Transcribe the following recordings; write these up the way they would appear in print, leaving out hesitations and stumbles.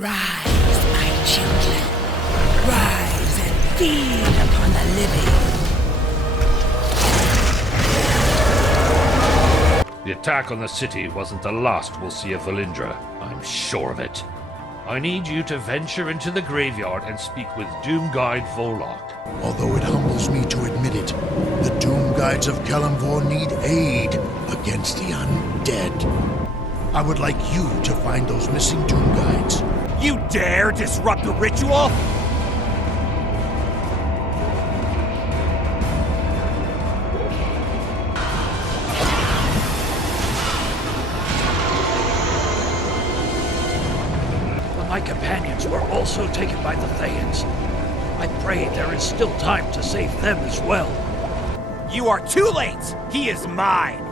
Rise, my children. Rise and feed upon the living. The attack on the city wasn't the last we'll see of Valindra. I'm sure of it. I need you to venture into the graveyard and speak with Doomguide Volahk. Although it humbles me to admit it, the Doomguides of Kalimvor need aid against the undead. I would like you to find those missing Doomguides. You dare disrupt the ritual? My companions were also taken by the Thayans. I pray there is still time to save them as well. You are too late! He is mine!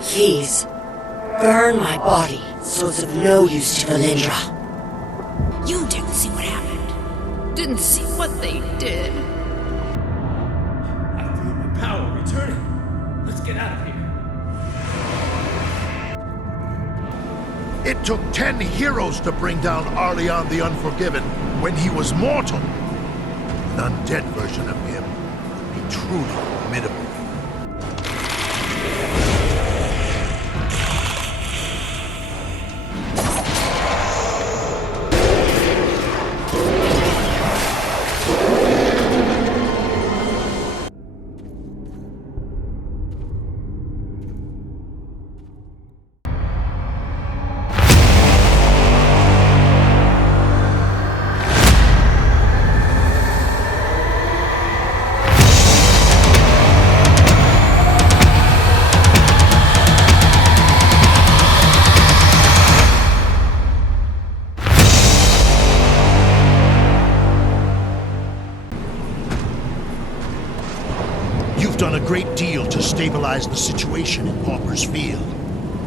Please, burn my body so it's of no use to Valindra. You didn't see what happened. Didn't see what they did. I feel my power returning. Let's get out of here. It took 10 heroes to bring down Arleon the Unforgiven when he was mortal. An undead version of him would be truly formidable. You've done a great deal to stabilize the situation in Pauper's field.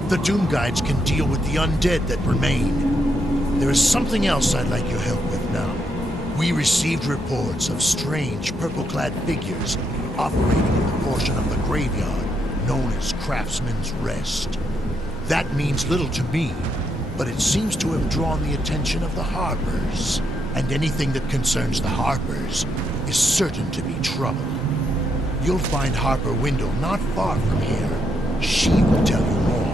The Doomguides can deal with the undead that remain. There is something else I'd like your help with now. We received reports of strange purple-clad figures operating in the portion of the graveyard known as Craftsman's Rest. That means little to me, but it seems to have drawn the attention of the Harpers. And anything that concerns the Harpers is certain to be trouble. You'll find Harper Windle not far from here. She will tell you more.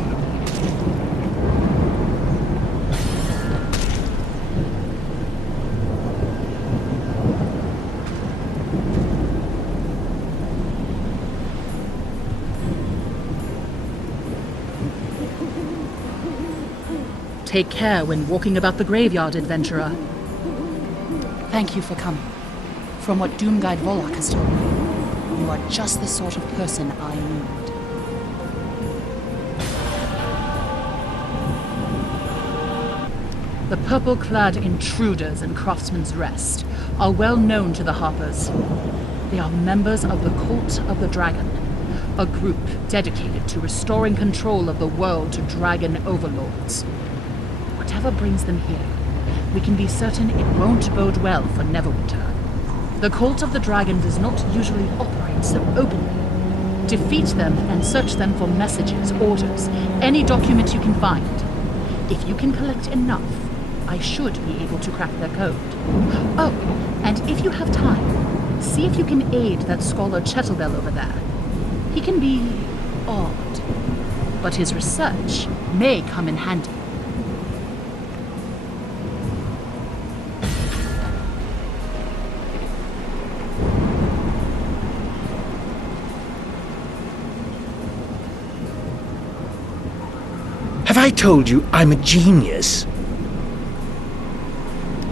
Take care when walking about the graveyard, adventurer. Thank you for coming. From what Doomguide Volahk has told me, you are just the sort of person I need. The purple-clad intruders in Craftsman's Rest are well known to the Harpers. They are members of the Cult of the Dragon, a group dedicated to restoring control of the world to dragon overlords. Whatever brings them here, we can be certain it won't bode well for Neverwinter. The Cult of the Dragon does not usually operate so openly. Defeat them and search them for messages, orders, any document you can find. If you can collect enough, I should be able to crack their code. Oh, and if you have time, see if you can aid that scholar Chettlebell over there. He can be odd, but his research may come in handy. Have I told you I'm a genius?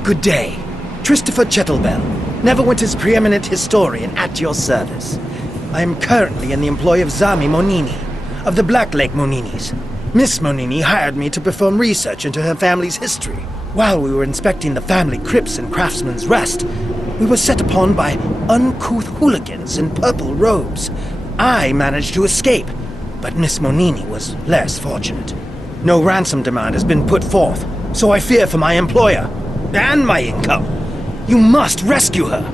Good day. Christopher Chettlebell, Neverwinter's preeminent historian at your service. I am currently in the employ of Zami Monini, of the Black Lake Moninis. Miss Monini hired me to perform research into her family's history. While we were inspecting the family crypts in Craftsman's Rest, we were set upon by uncouth hooligans in purple robes. I managed to escape, but Miss Monini was less fortunate. No ransom demand has been put forth, so I fear for my employer and my income. You must rescue her.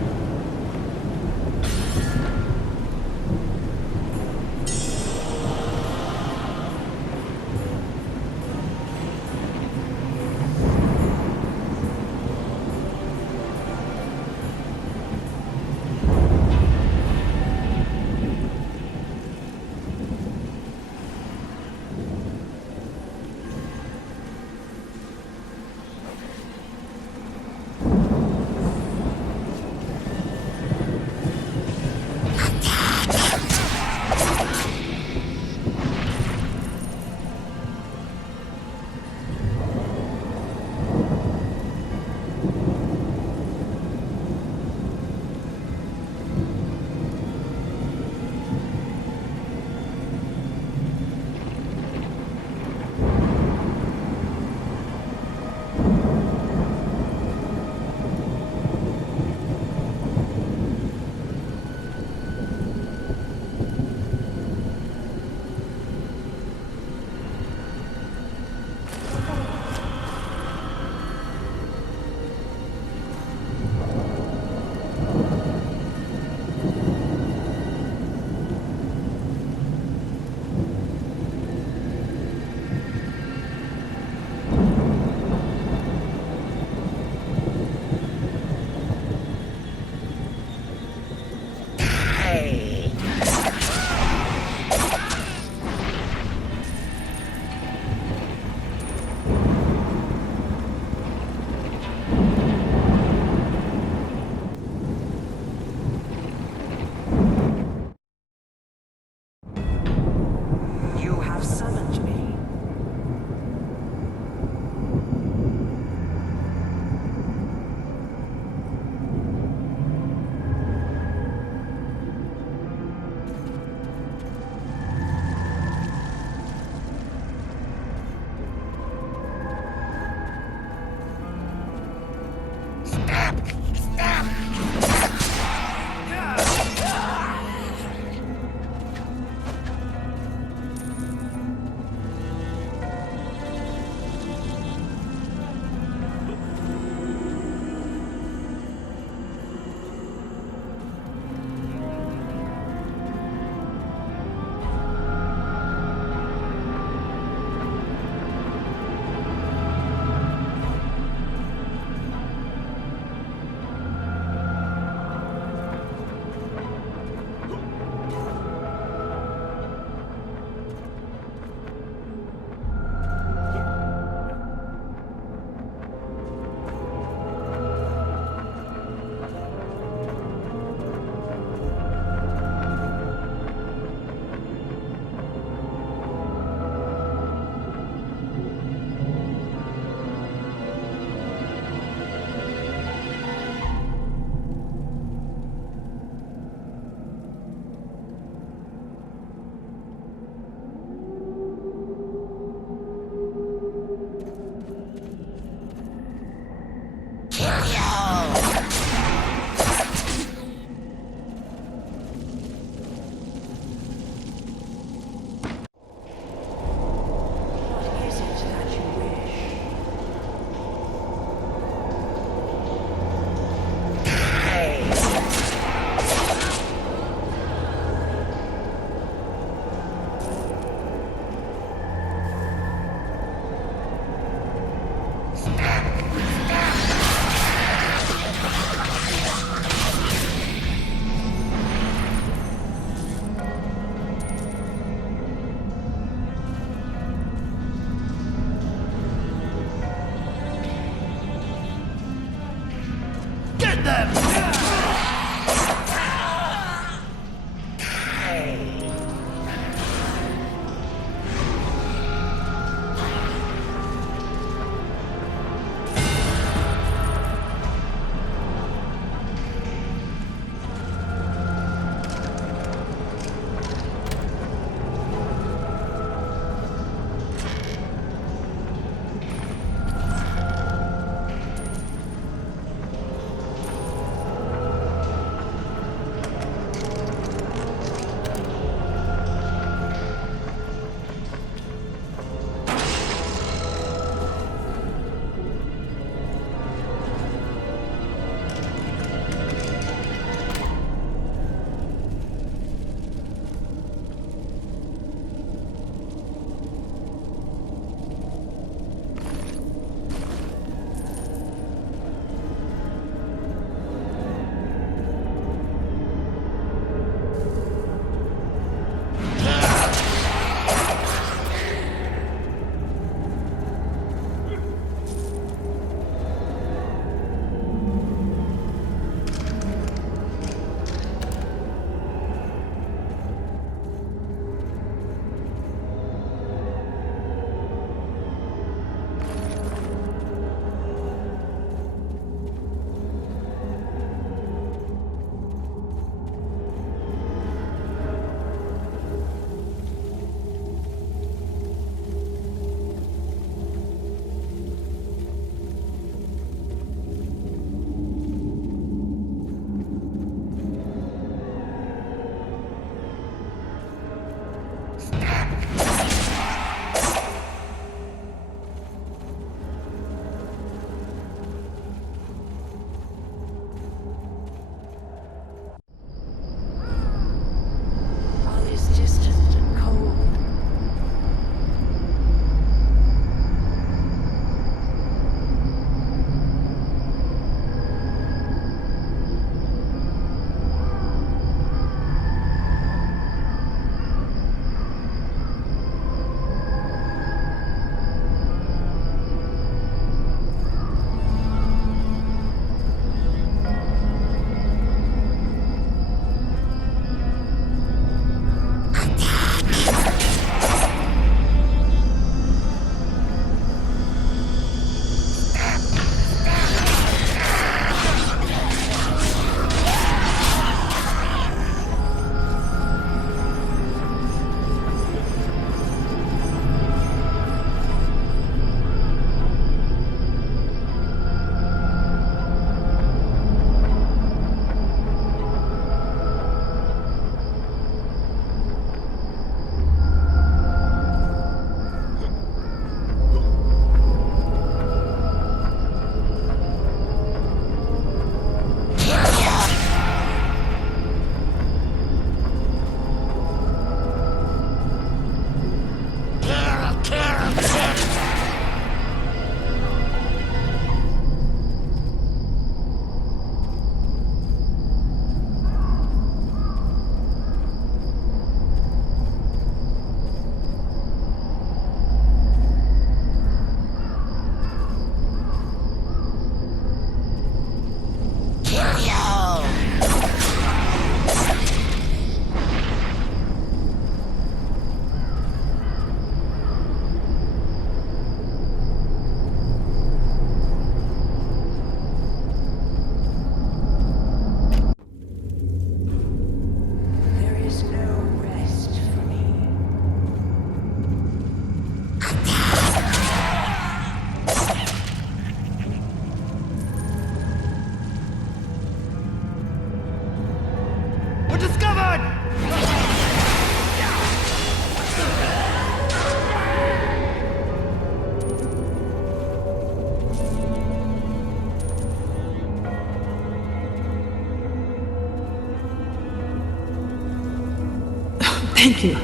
Thank you.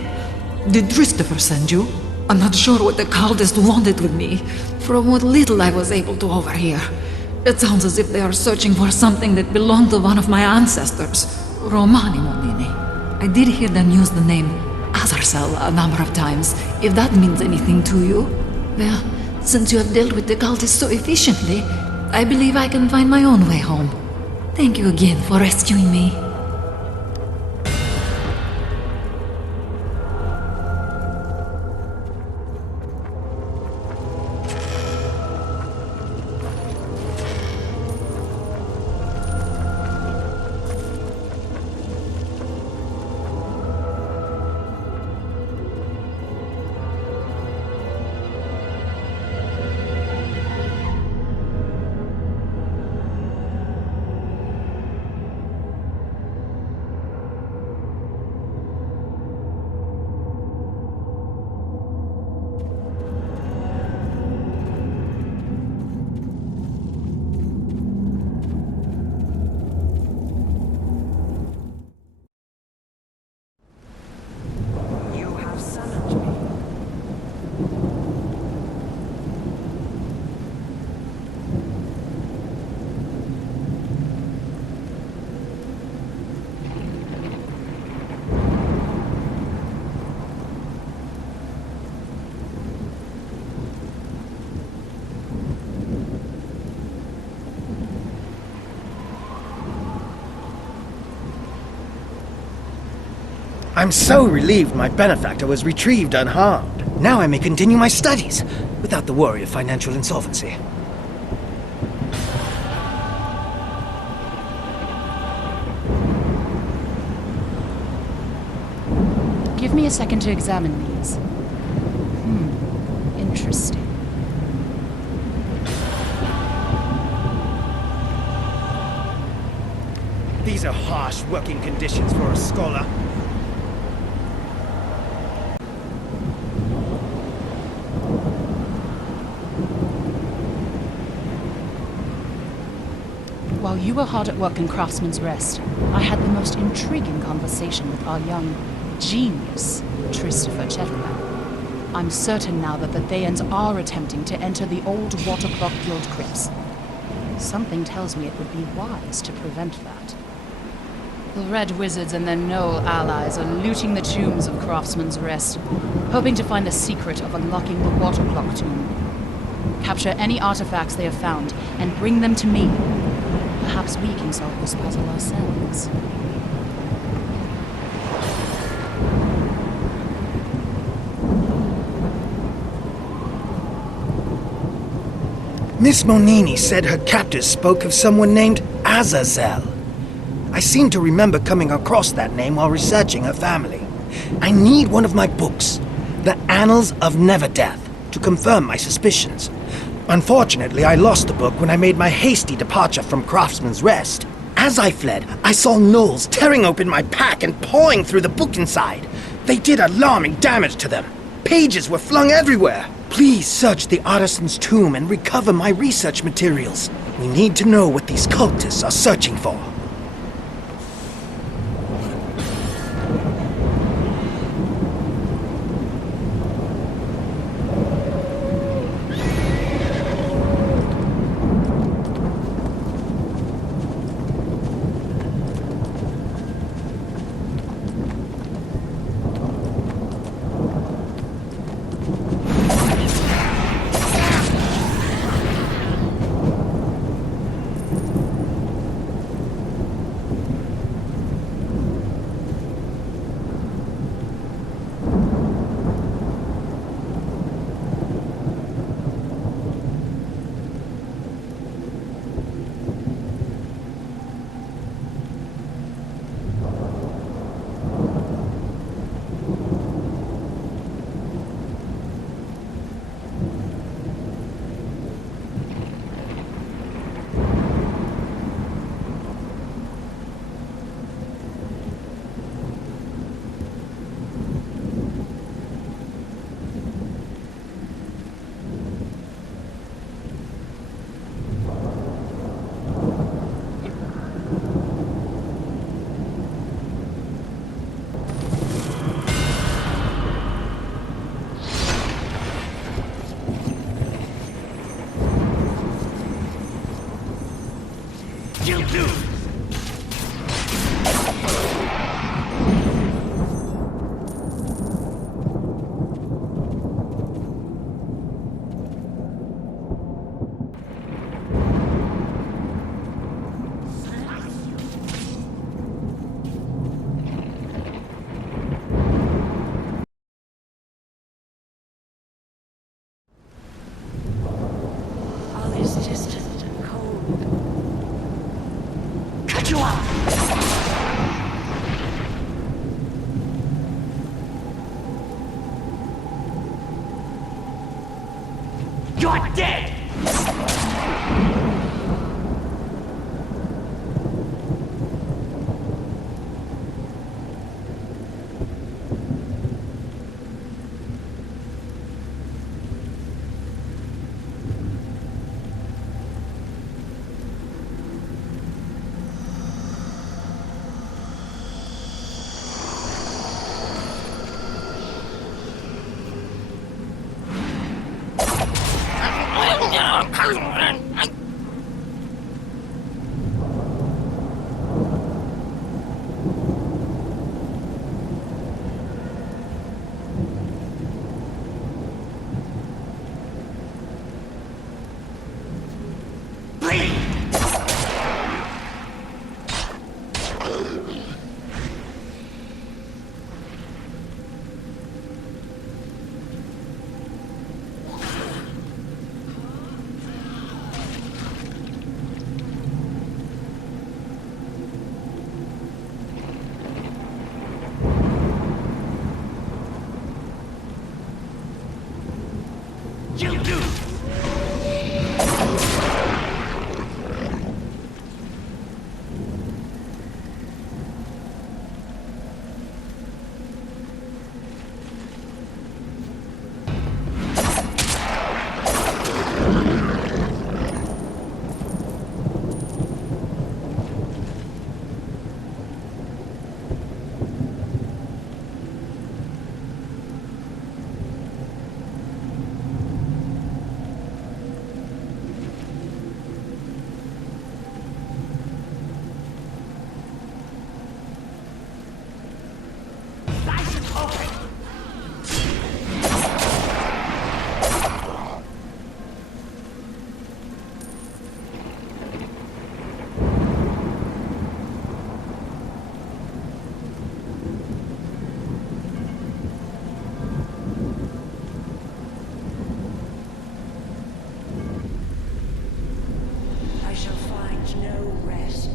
Did Christopher send you? I'm not sure what the cultists wanted with me. From what little I was able to overhear, it sounds as if they are searching for something that belonged to one of my ancestors, Romani Monini. I did hear them use the name Azarsel a number of times, if that means anything to you. Well, since you have dealt with the cultists so efficiently, I believe I can find my own way home. Thank you again for rescuing me. I'm so relieved my benefactor was retrieved unharmed. Now I may continue my studies, without the worry of financial insolvency. Give me a second to examine these. Interesting. These are harsh working conditions for a scholar. While you were hard at work in Craftsman's Rest, I had the most intriguing conversation with our young genius, Christopher Chettlebell. I'm certain now that the Thayans are attempting to enter the old Waterclock Guild crypts. Something tells me it would be wise to prevent that. The Red Wizards and their Knoll allies are looting the tombs of Craftsman's Rest, hoping to find the secret of unlocking the Waterclock Tomb. Capture any artifacts they have found and bring them to me. Perhaps we can solve this puzzle ourselves. Miss Monini said her captors spoke of someone named Azazel. I seem to remember coming across that name while researching her family. I need one of my books, The Annals of Neverdeath, to confirm my suspicions. Unfortunately, I lost the book when I made my hasty departure from Craftsman's Rest. As I fled, I saw gnolls tearing open my pack and pawing through the book inside. They did alarming damage to them. Pages were flung everywhere. Please search the artisan's tomb and recover my research materials. We need to know what these cultists are searching for. You'll do! All is distant and cold. Cut you off! You're dead! You do! I shall find no rest.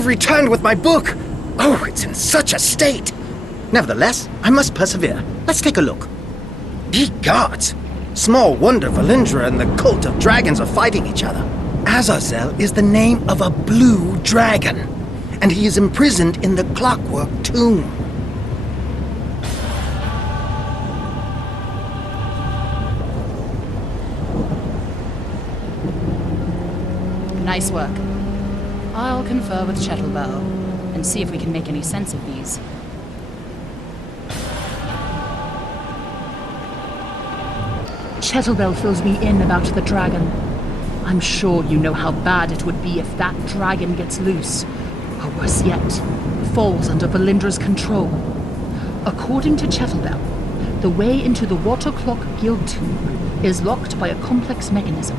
You've returned with my book! Oh, it's in such a state! Nevertheless, I must persevere. Let's take a look. Ye gods! Small wonder Valindra and the cult of dragons are fighting each other. Azazel is the name of a blue dragon, and he is imprisoned in the Clockwork Tomb. Nice work. I'll confer with Chettlebell and see if we can make any sense of these. Chettlebell fills me in about the dragon. I'm sure you know how bad it would be if that dragon gets loose, or worse yet, falls under Valindra's control. According to Chettlebell, the way into the Waterclock Guild Tomb is locked by a complex mechanism.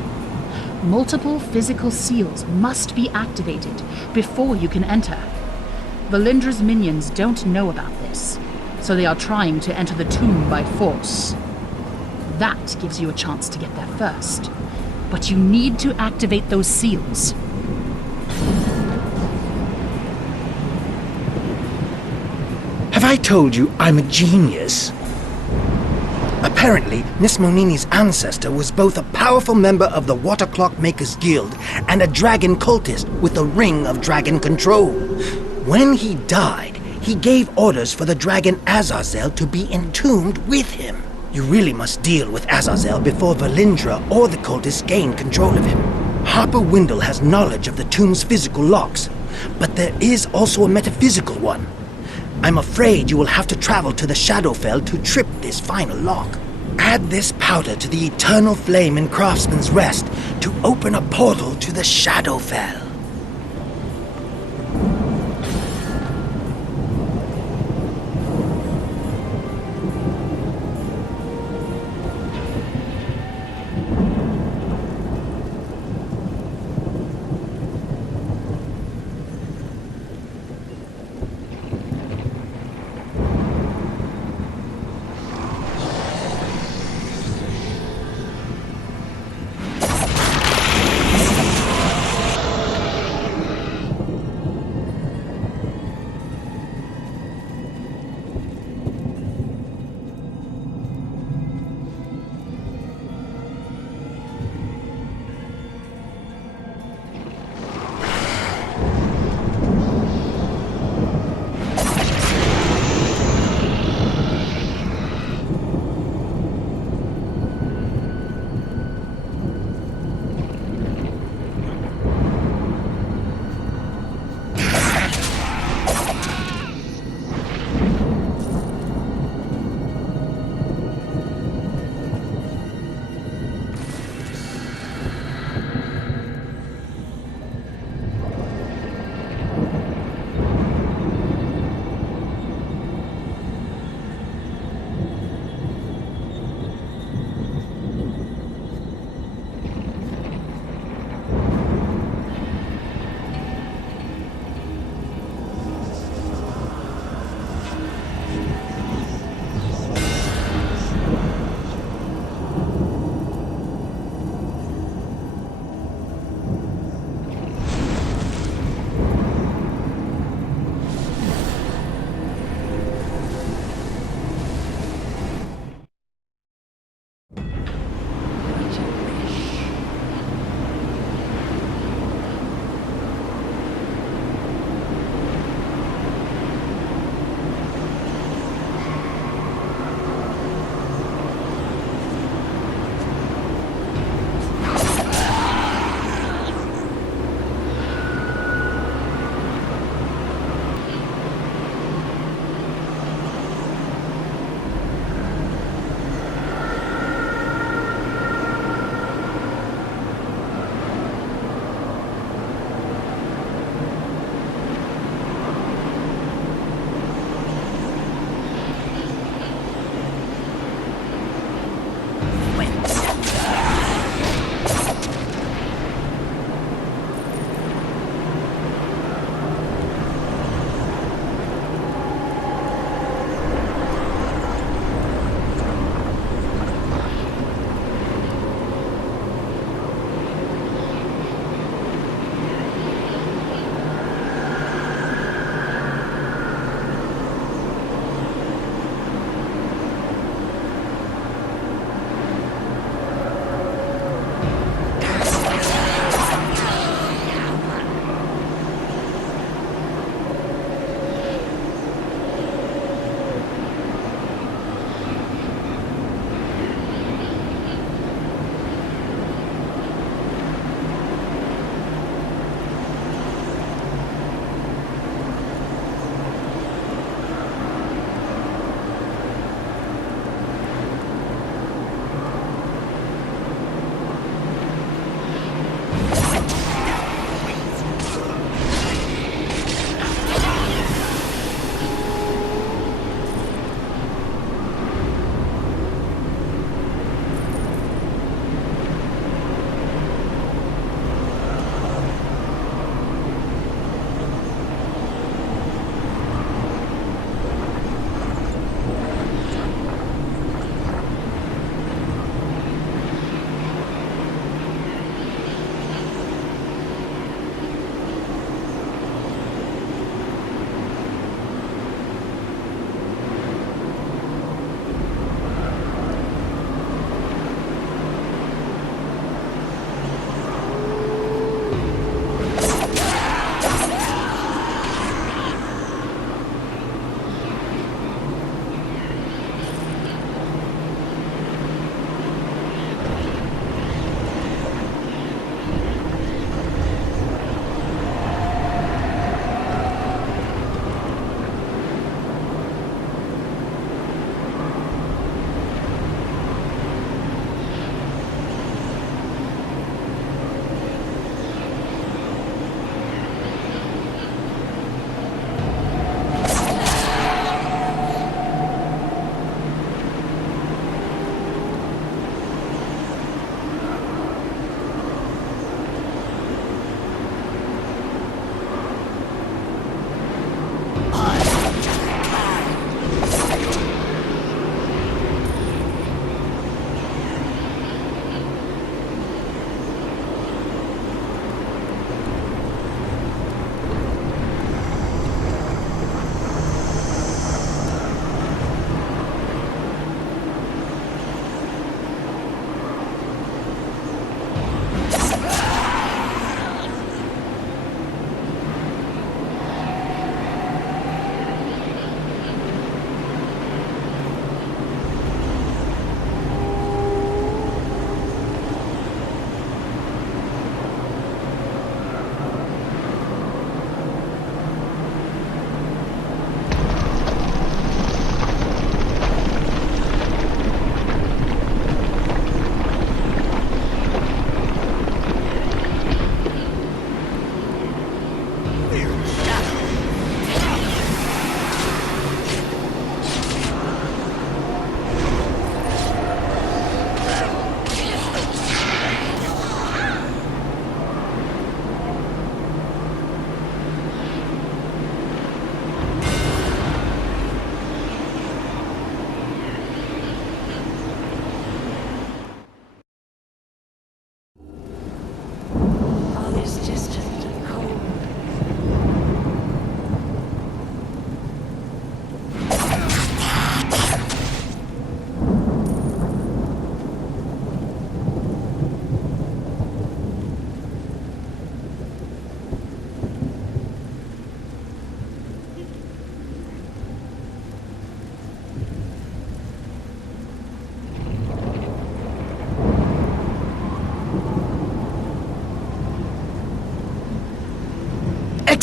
Multiple physical seals must be activated before you can enter. Valindra's minions don't know about this, so they are trying to enter the tomb by force. That gives you a chance to get there first. But you need to activate those seals. Have I told you I'm a genius? Apparently, Miss Monini's ancestor was both a powerful member of the Waterclock Makers Guild and a dragon cultist with a ring of dragon control. When he died, he gave orders for the dragon Azazel to be entombed with him. You really must deal with Azazel before Valindra or the cultists gain control of him. Harper Windle has knowledge of the tomb's physical locks, but there is also a metaphysical one. I'm afraid you will have to travel to the Shadowfell to trip this final lock. Add this powder to the eternal flame in Craftsman's Rest to open a portal to the Shadowfell.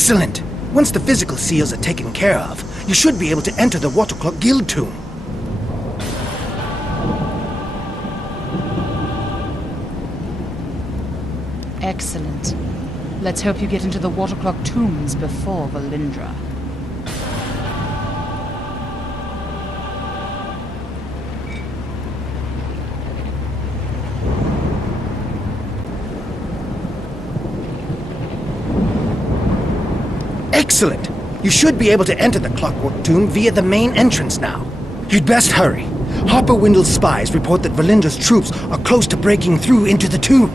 Excellent! Once the physical seals are taken care of, you should be able to enter the Watercloak Guild tomb. Excellent. Let's hope you get into the Watercloak tombs before Valindra. Excellent! You should be able to enter the Clockwork Tomb via the main entrance now. You'd best hurry. Harper Windle's spies report that Valindra's troops are close to breaking through into the tomb.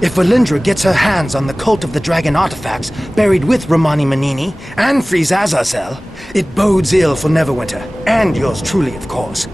If Valindra gets her hands on the Cult of the Dragon artifacts buried with Romani Manini and frees Azazel, it bodes ill for Neverwinter, and yours truly, of course.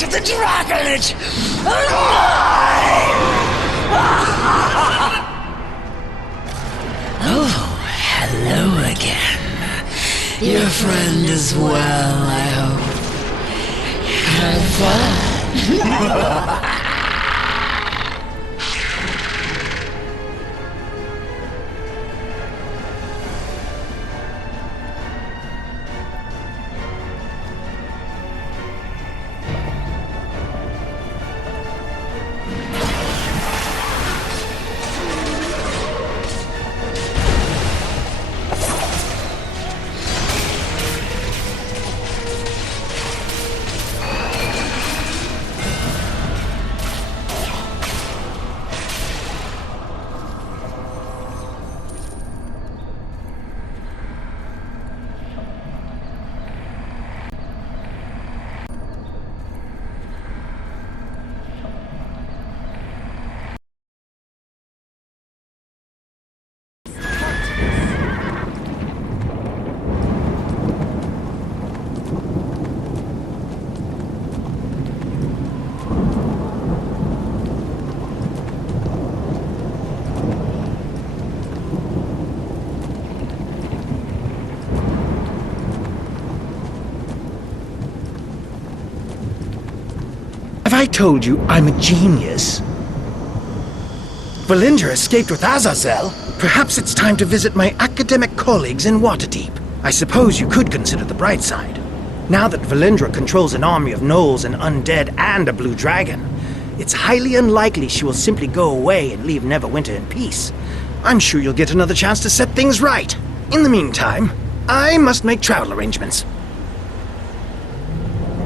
light of the Dragon Lich alive! Oh, hello again. Your friend is well, I hope. Have fun. Have I told you I'm a genius? Valindra escaped with Azazel. Perhaps it's time to visit my academic colleagues in Waterdeep. I suppose you could consider the bright side. Now that Valindra controls an army of gnolls and undead and a blue dragon, it's highly unlikely she will simply go away and leave Neverwinter in peace. I'm sure you'll get another chance to set things right. In the meantime, I must make travel arrangements.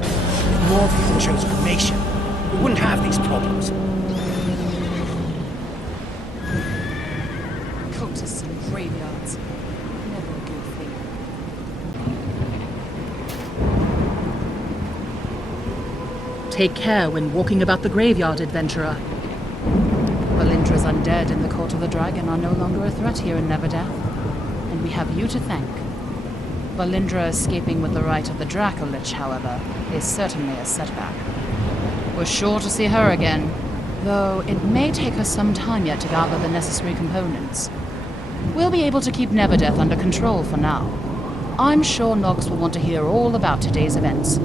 If more people chose cremation, we wouldn't have these problems. Cultists and graveyards. Never a good thing. Take care when walking about the graveyard, adventurer. Valindra's undead in the Court of the Dragon are no longer a threat here in Neverdeath, and we have you to thank. Valindra escaping with the right of the Lich, however, is certainly a setback. We're sure to see her again, though it may take her some time yet to gather the necessary components. We'll be able to keep Neverdeath under control for now. I'm sure Nox will want to hear all about today's events.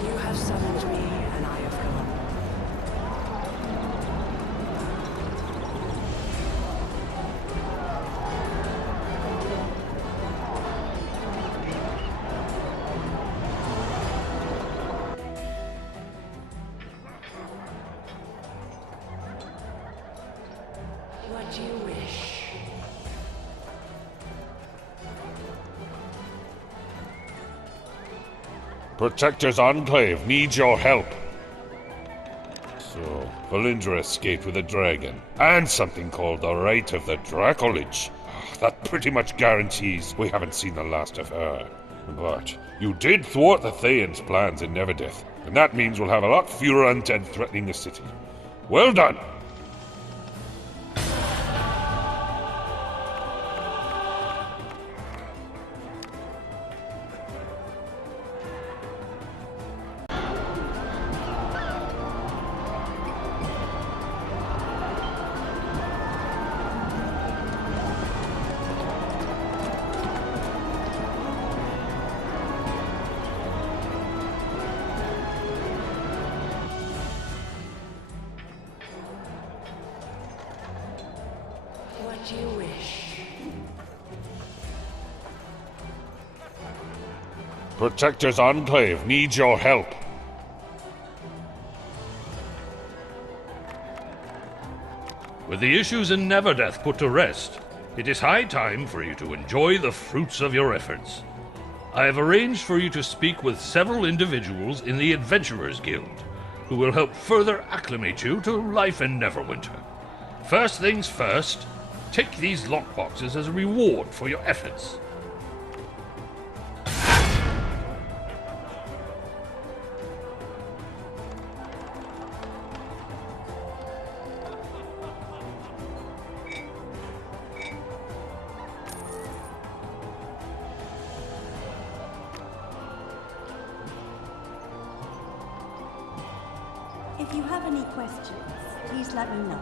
You have summoned me, and I have come. What do you wish? Protector's Enclave needs your help. So, Valindra escaped with a dragon, and something called the Right of the Lich. That pretty much guarantees we haven't seen the last of her. But you did thwart the Thayans' plans in Neverdeath, and that means we'll have a lot fewer undead threatening the city. Well done! What do you wish? Protector's Enclave needs your help. With the issues in Neverdeath put to rest, it is high time for you to enjoy the fruits of your efforts. I have arranged for you to speak with several individuals in the Adventurers Guild, who will help further acclimate you to life in Neverwinter. First things first, take these lockboxes as a reward for your efforts. If you have any questions, please let me know.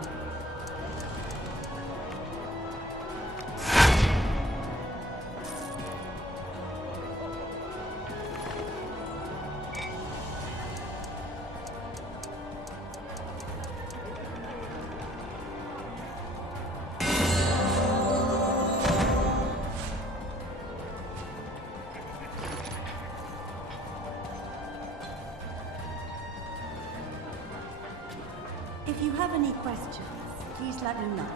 If you have any questions, please let me know.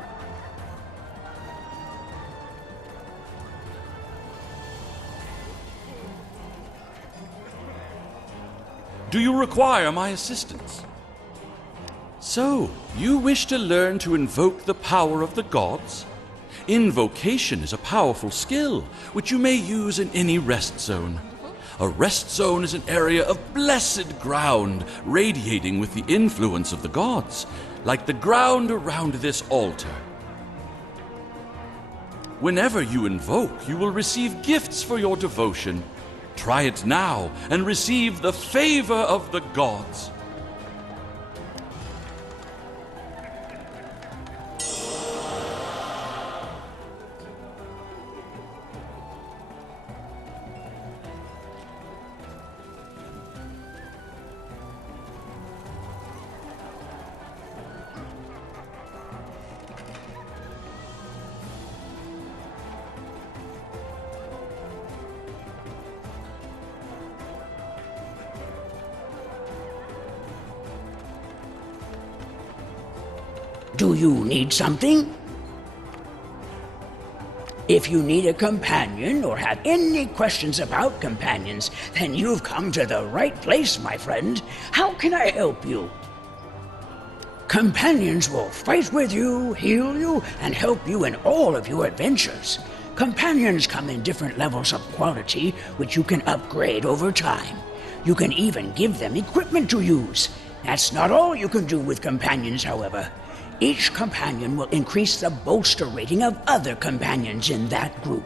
Do you require my assistance? So, you wish to learn to invoke the power of the gods? Invocation is a powerful skill, which you may use in any rest zone. A rest zone is an area of blessed ground, radiating with the influence of the gods, like the ground around this altar. Whenever you invoke, you will receive gifts for your devotion. Try it now and receive the favor of the gods. Do you need something? If you need a companion or have any questions about companions, then you've come to the right place, my friend. How can I help you? Companions will fight with you, heal you, and help you in all of your adventures. Companions come in different levels of quality, which you can upgrade over time. You can even give them equipment to use. That's not all you can do with companions, however. Each companion will increase the bolster rating of other companions in that group,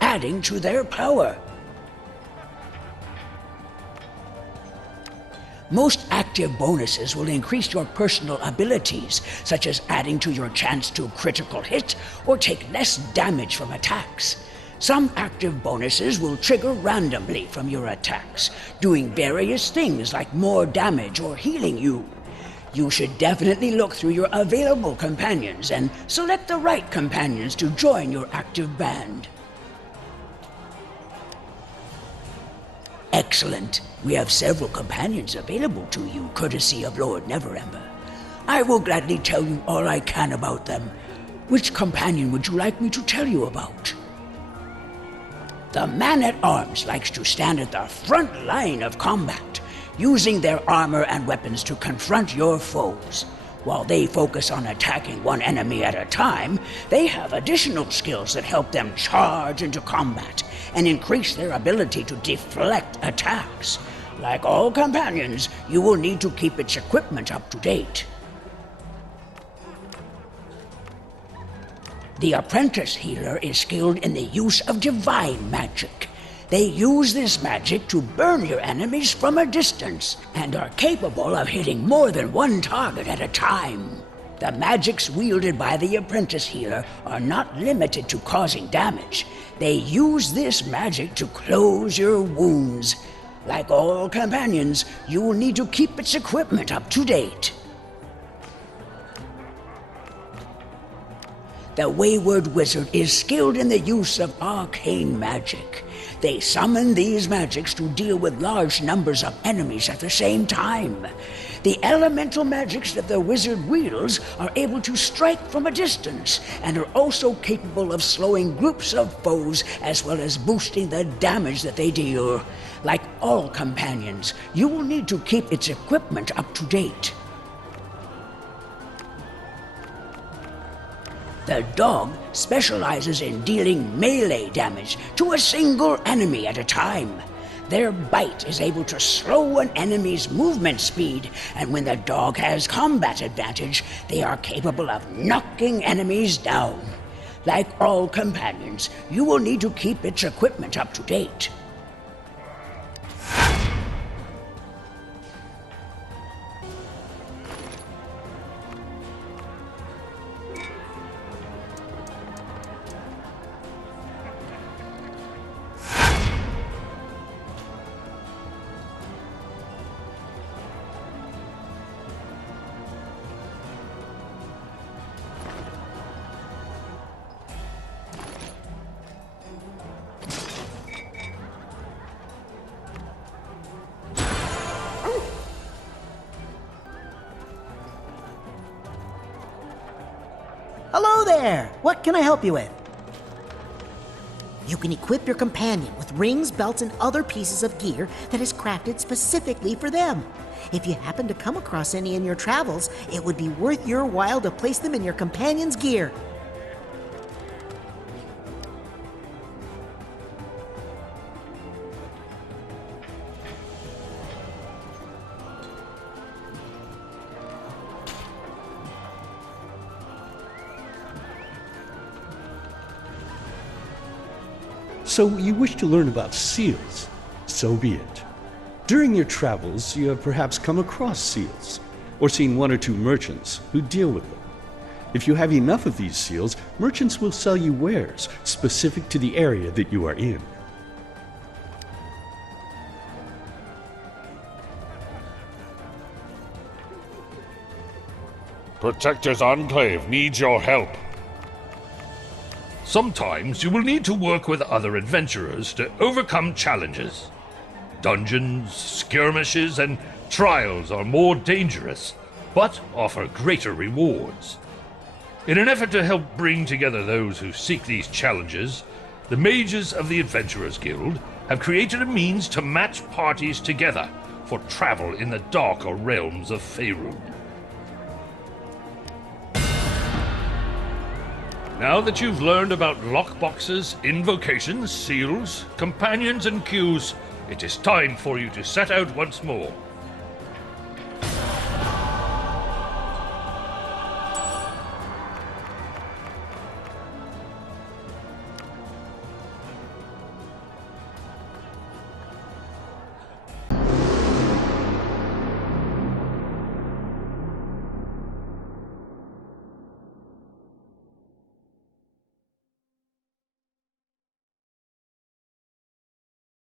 adding to their power. Most active bonuses will increase your personal abilities, such as adding to your chance to critical hit or take less damage from attacks. Some active bonuses will trigger randomly from your attacks, doing various things like more damage or healing you. You should definitely look through your available companions and select the right companions to join your active band. Excellent. We have several companions available to you, courtesy of Lord Neverember. I will gladly tell you all I can about them. Which companion would you like me to tell you about? The man-at-arms likes to stand at the front line of combat, using their armor and weapons to confront your foes. While they focus on attacking one enemy at a time, they have additional skills that help them charge into combat and increase their ability to deflect attacks. Like all companions, you will need to keep its equipment up to date. The apprentice healer is skilled in the use of divine magic. They use this magic to burn your enemies from a distance and are capable of hitting more than one target at a time. The magics wielded by the apprentice healer are not limited to causing damage. They use this magic to close your wounds. Like all companions, you will need to keep its equipment up to date. The Wayward Wizard is skilled in the use of arcane magic. They summon these magics to deal with large numbers of enemies at the same time. The elemental magics that the wizard wields are able to strike from a distance, and are also capable of slowing groups of foes as well as boosting the damage that they deal. Like all companions, you will need to keep its equipment up to date. The dog specializes in dealing melee damage to a single enemy at a time. Their bite is able to slow an enemy's movement speed, and when the dog has combat advantage, they are capable of knocking enemies down. Like all companions, you will need to keep its equipment up to date. Hello there! What can I help you with? You can equip your companion with rings, belts, and other pieces of gear that is crafted specifically for them. If you happen to come across any in your travels, it would be worth your while to place them in your companion's gear. So you wish to learn about seals? So be it. During your travels, you have perhaps come across seals, or seen one or two merchants who deal with them. If you have enough of these seals, merchants will sell you wares specific to the area that you are in. Protector's Enclave needs your help. Sometimes you will need to work with other adventurers to overcome challenges. Dungeons, skirmishes, and trials are more dangerous, but offer greater rewards. In an effort to help bring together those who seek these challenges, the mages of the Adventurers Guild have created a means to match parties together for travel in the darker realms of Faerun. Now that you've learned about lockboxes, invocations, seals, companions, and queues, it is time for you to set out once more.